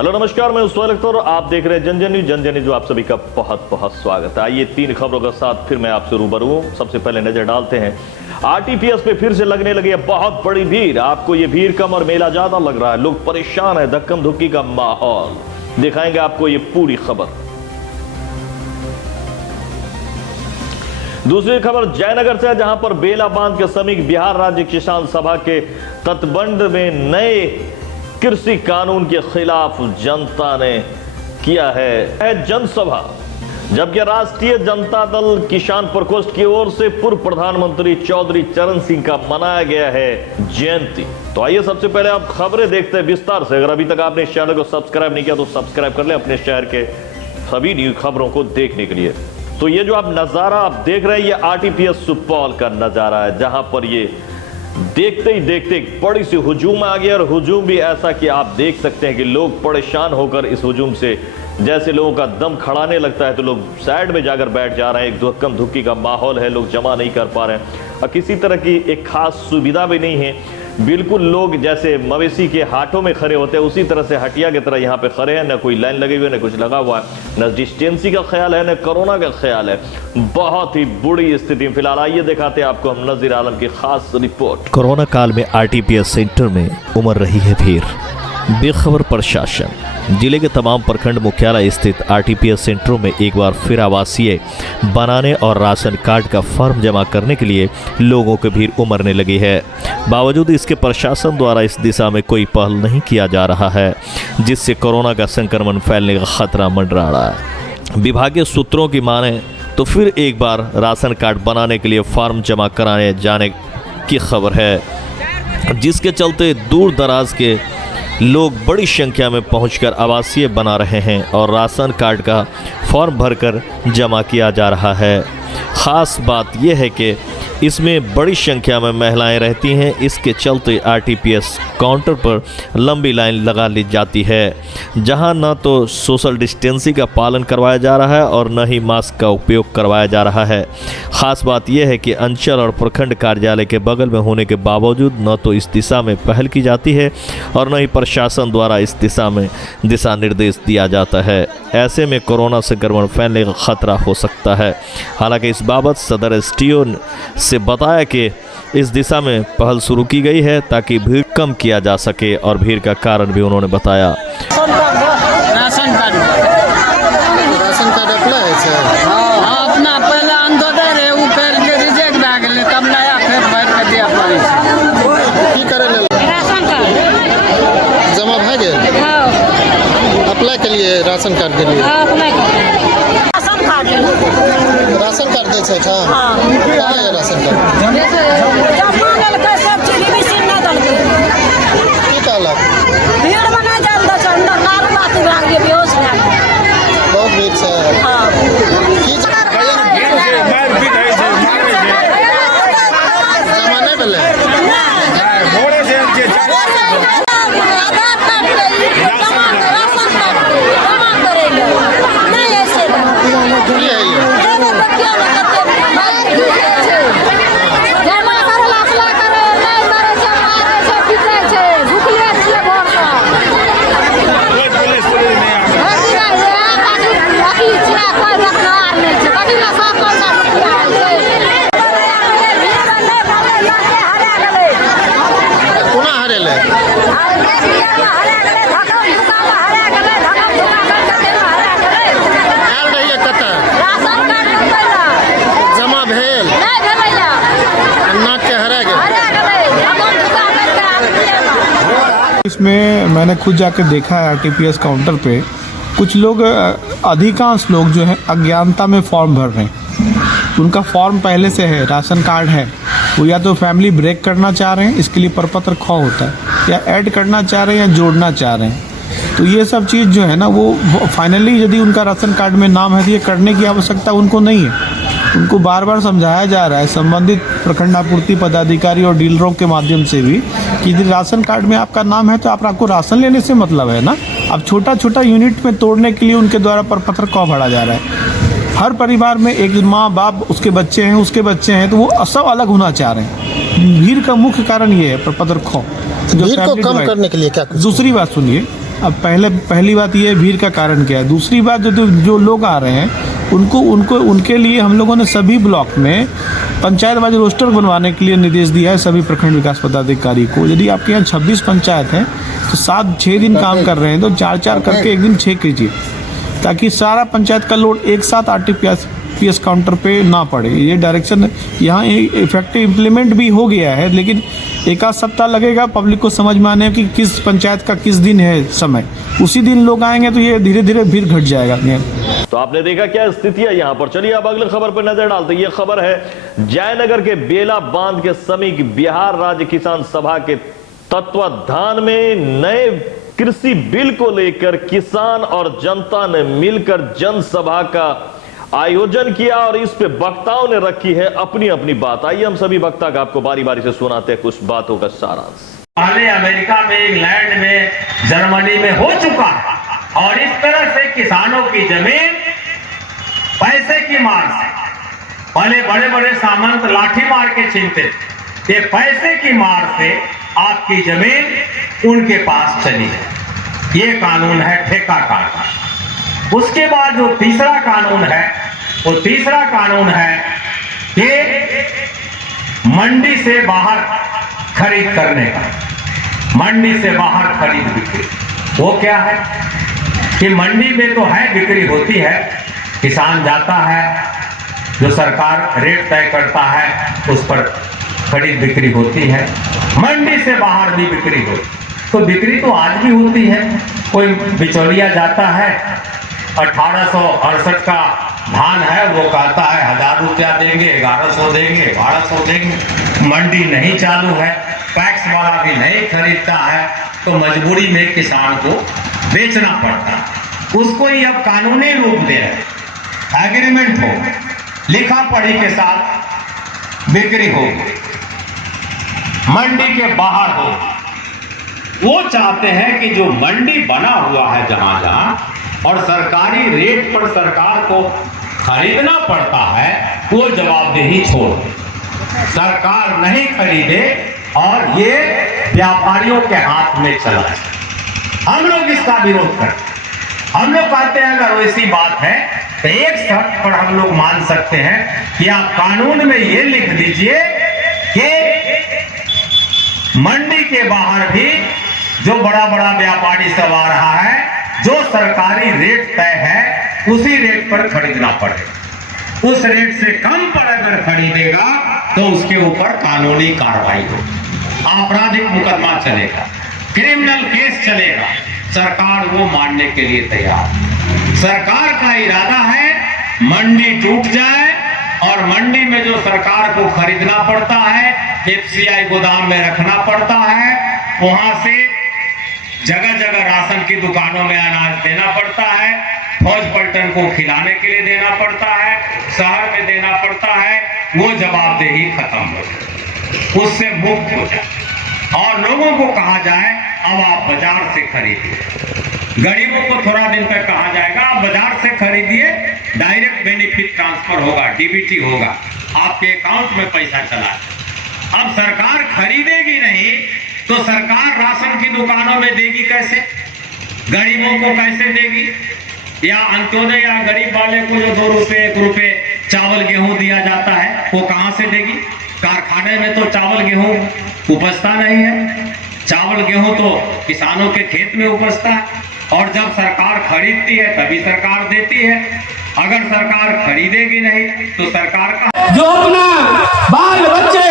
Hello नमस्कार, मैं उस्मान अख्तर और आप देख रहे हैं जन जन जो आप सभी का बहुत बहुत स्वागत है। आइए 3 खबरों के साथ फिर मैं आपसे रूबरू हूं। सबसे पहले नजर डालते हैं आरटीपीएस पे फिर से लगने लगी है बहुत बड़ी भीड़। आपको ये भीड़ कम और मेला ज्यादा लग रहा है, लोग परेशान है, धक्कम धुक्की का माहौल। दिखाएंगे आपको ये पूरी खबर। दूसरी खबर जयनगर से, जहां पर बेला बांध के समीप बिहार राज्य किसान सभा के तटबंध में नए कृषि कानून के खिलाफ जनता ने किया है जनसभा। जबकि राष्ट्रीय जनता दल किसान प्रकोष्ठ की ओर से पूर्व प्रधानमंत्री चौधरी चरण सिंह का मनाया गया है जयंती। तो आइए सबसे पहले आप खबरें देखते हैं विस्तार से। अगर अभी तक आपने इस चैनल को सब्सक्राइब नहीं किया तो सब्सक्राइब कर लें अपने शहर के सभी न्यूज खबरों को देखने के लिए। तो ये जो आप नजारा आप देख रहे हैं, ये आरटीपीएस सुपौल का नजारा है, जहां पर ये देखते ही देखते एक बड़ी सी हुजूम आ गया। और हुजूम भी ऐसा कि आप देख सकते हैं कि लोग परेशान होकर इस हुजूम से जैसे लोगों का दम खड़ाने लगता है तो लोग साइड में जाकर बैठ जा रहे हैं। एक धक्कम धुक्की का माहौल है, लोग जमा नहीं कर पा रहे हैं और किसी तरह की एक खास सुविधा भी नहीं है। बिल्कुल लोग जैसे मवेशी के हाथों में खड़े होते हैं उसी तरह से हटिया की तरह यहाँ पे खड़े हैं। न कोई लाइन लगी हुई है, न कुछ लगा हुआ है, न डिस्टेंसी का ख्याल है, न कोरोना का ख्याल है। बहुत ही बुरी स्थिति फिलहाल। आइए दिखाते हैं आपको हम नजीर आलम की खास रिपोर्ट। कोरोना काल में आरटीपीएस सेंटर में उमड़ रही है भीड़। बेखबर प्रशासन। जिले के तमाम प्रखंड मुख्यालय स्थित आरटीपीएस सेंटरों में एक बार फिर आवासीय बनाने और राशन कार्ड का फॉर्म जमा करने के लिए लोगों की भीड़ उमड़ने लगी है। बावजूद इसके प्रशासन द्वारा इस दिशा में कोई पहल नहीं किया जा रहा है, जिससे कोरोना का संक्रमण फैलने का खतरा मंडरा रहा है। विभागीय सूत्रों की माने तो फिर एक बार राशन कार्ड बनाने के लिए फॉर्म जमा कराने जाने की खबर है, जिसके चलते दूर दराज के लोग बड़ी संख्या में पहुंचकर आवासीय बना रहे हैं और राशन कार्ड का फॉर्म भरकर जमा किया जा रहा है। ख़ास बात यह है कि इसमें बड़ी संख्या में महिलाएं रहती हैं। इसके चलते आरटीपीएस काउंटर पर लंबी लाइन लगा ली जाती है, जहां न तो सोशल डिस्टेंसिंग का पालन करवाया जा रहा है और न ही मास्क का उपयोग करवाया जा रहा है। ख़ास बात यह है कि अंचल और प्रखंड कार्यालय के बगल में होने के बावजूद न तो इस दिशा में पहल की जाती है और न ही प्रशासन द्वारा इस दिशा में दिशा निर्देश दिया जाता है। ऐसे में कोरोना संक्रमण फैलने का खतरा हो सकता है। हालांकि इस बाबत सदर एसडीओ से बताया कि इस दिशा में पहल शुरू की गई है ताकि भीड़ कम किया जा सके और भीड़ का कारण भी उन्होंने बताया। राशन कार्ड अप्लाई है सर? हाँ, अपना पहले अंत्योदय रहे उ कर के रिजेक्ट भए गेलै, तब नया फेर भरि के दिया पड़ै छै। की करे लेल राशन कार्ड जमा भए गेल? हां, अप्लाई के लिए राशन कार्ड के लिए। हां, अप्लाई राशन कार्ड दै छै। हां, कहाँ है राशन कार्ड? जमा लेलकै सब चीज मशीन न देलकै। की कहलक? भीड़ में नहीं जाल दै छै, अंदर लाल बात भए गेलै, बेहोश भए गेलै। बहुत भीड़ छै। हां, की भीड़ से मार पीट है छै, मारे छै। जमा नहीं भेलै? नहीं, भोरे से जे आधार कार्ड राशन कार्ड जमा करेले नहीं ऐसे की है ये? इसमें मैंने खुद जाकर देखा है आरटीपीएस काउंटर पे कुछ लोग, अधिकांश लोग जो है अज्ञानता में फॉर्म भर रहे हैं। उनका फॉर्म पहले से है, राशन कार्ड है, वो या तो फैमिली ब्रेक करना चाह रहे हैं, इसके लिए प्रपत्र ख होता है, या ऐड करना चाह रहे हैं या जोड़ना चाह रहे हैं। तो ये सब चीज़ जो है ना, वो फाइनली यदि उनका राशन कार्ड में नाम है तो ये करने की आवश्यकता उनको नहीं है। उनको बार बार समझाया जा रहा है संबंधित प्रखंड आपूर्ति पदाधिकारी और डीलरों के माध्यम से भी कि यदि राशन कार्ड में आपका नाम है तो आपको राशन लेने से मतलब है ना। अब छोटा छोटा यूनिट में तोड़ने के लिए उनके द्वारा प्रपत्र क भरा जा रहा है। हर परिवार में एक माँ बाप, उसके बच्चे हैं, तो वो सब अलग होना चाह रहे हैं। भीड़ का मुख्य कारण ये है प्रपत्र ख। भीड़ को कम करने के लिए क्या? दूसरी बात सुनिए, अब पहली बात ये भीड़ का कारण क्या है। दूसरी बात जो लोग आ रहे हैं उनके लिए हम लोगों ने सभी ब्लॉक में पंचायतवार रोस्टर बनवाने के लिए निर्देश दिया है सभी प्रखंड विकास पदाधिकारी को। यदि आपके यहाँ 26 पंचायत हैं तो 7-6 दिन काम कर रहे हैं तो 4-4 करके एक दिन 6 कीजिए, ताकि सारा पंचायत का लोड एक साथ आरटीपीएस काउंटर पे ना पड़े। ये डायरेक्शन यहाँ इफेक्टिव इम्प्लीमेंट भी हो गया है, लेकिन एक आध सप्ताह लगेगा पब्लिक को समझ में आने कि किस पंचायत का किस दिन है समय। उसी दिन लोग आएंगे तो ये धीरे धीरे भीड़ घट जाएगा। तो आपने देखा क्या स्थिति है यहाँ पर। चलिए अब अगली खबर पर नजर डालते हैं। ये खबर है जयनगर के बेला बांध के समीप बिहार राज्य किसान सभा के तत्वाधान में नए कृषि बिल को लेकर किसान और जनता ने मिलकर जनसभा का आयोजन किया और इस पे वक्ताओं ने रखी है अपनी अपनी बात। आइए हम सभी वक्ता का आपको बारी बारी से सुनाते हैं कुछ बातों का सारांश। पहले अमेरिका में, इंग्लैंड में, जर्मनी में हो चुका है और इस तरह से किसानों की जमीन पैसे की मार से, पहले बड़े बड़े सामंत लाठी मार के छीनते, ये पैसे की मार से आपकी जमीन उनके पास चली है। ये कानून है ठेका कानून। उसके बाद जो तीसरा कानून है वो तीसरा कानून है कि मंडी से बाहर खरीद करने का, मंडी से बाहर खरीद बिक्री। वो क्या है कि मंडी में तो है बिक्री होती है, किसान जाता है, जो सरकार रेट तय करता है उस पर खरीद बिक्री होती है। मंडी से बाहर भी बिक्री होती, तो बिक्री तो आज भी होती है। कोई बिचौलिया जाता है, 1868 का धान है, वो कहता है 1000 रुपया देंगे, 1100 देंगे, 1200 देंगे। मंडी नहीं चालू है, पैक्स वाला भी नहीं खरीदता है, तो मजबूरी में किसान को बेचना पड़ता है। उसको ही अब कानूनी रूप दे रहे, एग्रीमेंट हो, लिखा पढ़ी के साथ बिक्री हो, मंडी के बाहर हो। वो चाहते हैं कि जो मंडी बना हुआ है जहां जहां और सरकारी रेट पर सरकार को खरीदना पड़ता है, वो जवाबदेही छोड़ दे, सरकार नहीं खरीदे और ये व्यापारियों के हाथ में चला जाए। हम लोग इसका विरोध करते हैं। हम लोग कहते हैं अगर वैसी बात है तो एक शर्त पर हम लोग मान सकते हैं कि आप कानून में ये लिख दीजिए कि मंडी के बाहर भी जो बड़ा बड़ा व्यापारी सब आ रहा है, जो सरकारी रेट तय है उसी रेट पर खरीदना पड़ेगा। उस रेट से कम पर अगर खरीदेगा तो उसके ऊपर कानूनी कार्रवाई होगी, आपराधिक मुकदमा चलेगा, क्रिमिनल केस चलेगा। सरकार वो मानने के लिए तैयार। सरकार का इरादा है मंडी टूट जाए और मंडी में जो सरकार को खरीदना पड़ता है, एफसीआई गोदाम में रखना पड़ता है, वहां से जगह जगह राशन की दुकानों में अनाज देना पड़ता है, फौज पलटन को खिलाने के लिए देना पड़ता है, शहर में देना पड़ता है। वो जवाबदेही खत्म हो जाए, उससे मुक्त हो जाए और लोगों को कहा जाए अब आप बाजार से खरीदिए। गरीबों को थोड़ा दिन तक कहा जाएगा आप बाजार से खरीदिए, डायरेक्ट बेनिफिट ट्रांसफर होगा, डीबीटी होगा, आपके अकाउंट में पैसा चला। अब सरकार खरीदेगी नहीं तो सरकार राशन की दुकानों में देगी कैसे, गरीबों को कैसे देगी? या अंत्योदय या गरीब वाले को जो 2 रुपए 1 रुपए चावल गेहूं दिया जाता है वो कहां से देगी? कारखाने में तो चावल गेहूं उपजता नहीं है, चावल गेहूं तो किसानों के खेत में उपजता है और जब सरकार खरीदती है तभी सरकार देती है। अगर सरकार खरीदेगी नहीं तो सरकार का जो अपना बाल बच्चे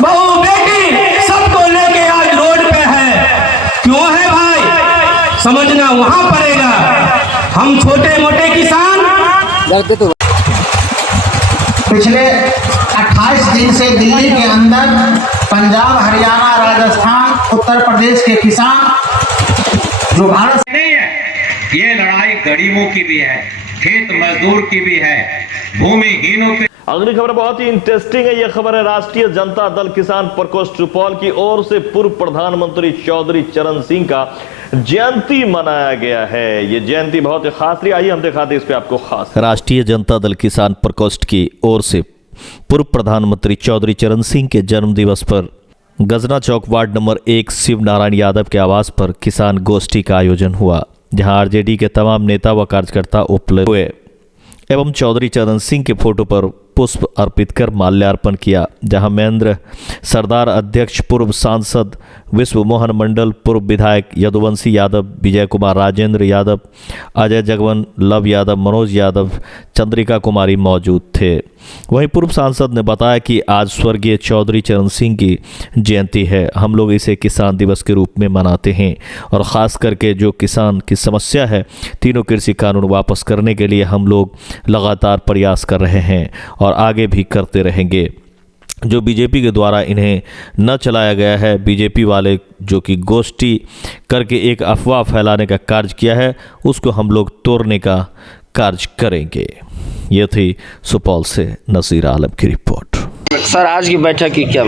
बहू बेटी सबको लेके आज रोड पे है, क्यों है भाई? समझना वहां पड़ेगा। हम छोटे मोटे किसान पिछले 28 दिन से दिल्ली के अंदर पंजाब, हरियाणा, राजस्थान, उत्तर प्रदेश के किसान जो भारत नहीं है, ये लड़ाई गरीबों की भी है, खेत मजदूर की भी है, भूमिहीनों की। अगली खबर बहुत ही इंटरेस्टिंग है। यह खबर है राष्ट्रीय जनता दल किसान प्रकोष्ठ सुपौल की ओर से पूर्व प्रधानमंत्री चौधरी चरण सिंह का जयंती मनाया गया है। ये जयंती बहुत ही खास रही। आइए हम दिखाते हैं इस पे आपको खास। राष्ट्रीय जनता दल किसान प्रकोष्ठ की ओर से पूर्व प्रधानमंत्री चौधरी चरण सिंह के जन्म दिवस पर गजना चौक वार्ड नंबर 1 शिव नारायण यादव के आवास पर किसान गोष्ठी का आयोजन हुआ, जहां आरजेडी के तमाम नेता व कार्यकर्ता उपस्थित हुए एवं चौधरी चरण सिंह के फोटो पर पुष्प अर्पित कर माल्यार्पण किया, जहां महेंद्र सरदार अध्यक्ष, पूर्व सांसद विश्व मोहन मंडल, पूर्व विधायक यदुवंशी यादव, विजय कुमार राजेंद्र यादव, अजय जगवन, लव यादव, मनोज यादव, चंद्रिका कुमारी मौजूद थे। वहीं पूर्व सांसद ने बताया कि आज स्वर्गीय चौधरी चरण सिंह की जयंती है। हम लोग इसे किसान दिवस के रूप में मनाते हैं और ख़ास करके जो किसान की समस्या है, तीनों कृषि कानून वापस करने के लिए हम लोग लगातार प्रयास कर रहे हैं और आगे भी करते रहेंगे। जो बीजेपी के द्वारा इन्हें न चलाया गया है, बीजेपी वाले जो कि गोष्ठी करके एक अफवाह फैलाने का कार्य किया है, उसको हम लोग तोड़ने का कार्य करेंगे। ये थी सुपौल से नसीर आलम की रिपोर्ट। सर, आज की बैठक की क्या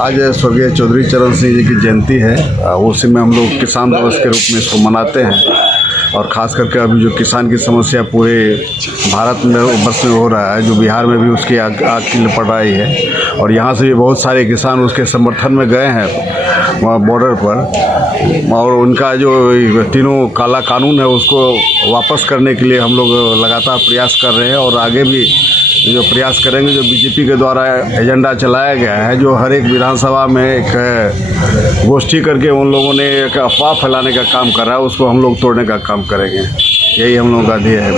आज स्वर्गीय चौधरी चरण सिंह जी की जयंती है, उसी में हम लोग किसान दिवस के रूप में इसको मनाते हैं। और ख़ास करके अभी जो किसान की समस्या पूरे भारत में वर्ष में हो रहा है, जो बिहार में भी उसकी आग की पड़ रही है और यहाँ से भी बहुत सारे किसान उसके समर्थन में गए हैं वहाँ बॉर्डर पर, और उनका जो तीनों काला कानून है उसको वापस करने के लिए हम लोग लगातार प्रयास कर रहे हैं और आगे भी जो प्रयास करेंगे। जो बीजेपी के द्वारा एजेंडा चलाया गया है, जो हर एक विधानसभा में एक गोष्ठी करके उन लोगों ने एक अफवाह फैलाने का काम करा है, उसको हम लोग तोड़ने का काम करेंगे। यही हम लोगों का ध्येय है।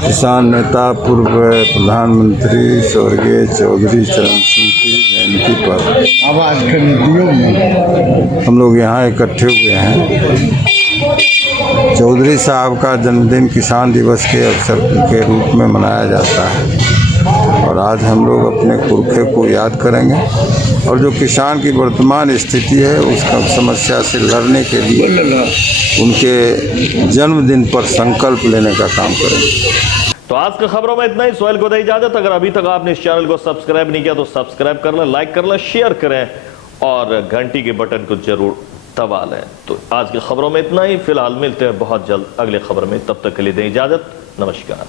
किसान नेता पूर्व प्रधानमंत्री स्वर्गीय चौधरी चरण सिंह की जयंती पर हम लोग यहाँ इकट्ठे हुए हैं। चौधरी साहब का जन्मदिन किसान दिवस के अवसर के रूप में मनाया जाता है और आज हम लोग अपने पुरखे को याद करेंगे और जो किसान की वर्तमान स्थिति है उसका समस्या से लड़ने के लिए उनके जन्मदिन पर संकल्प लेने का काम करेंगे। तो आज की खबरों में इतना ही। सोहेल को दे इजाजत। अगर अभी तक आपने इस चैनल को सब्सक्राइब नहीं किया तो सब्सक्राइब कर लें, लाइक कर लें, शेयर करें और घंटी के बटन को जरूर दबा लें। तो आज की खबरों में इतना ही। फिलहाल मिलते हैं बहुत जल्द अगले खबर में, तब तक के लिए दें इजाजत। नमस्कार।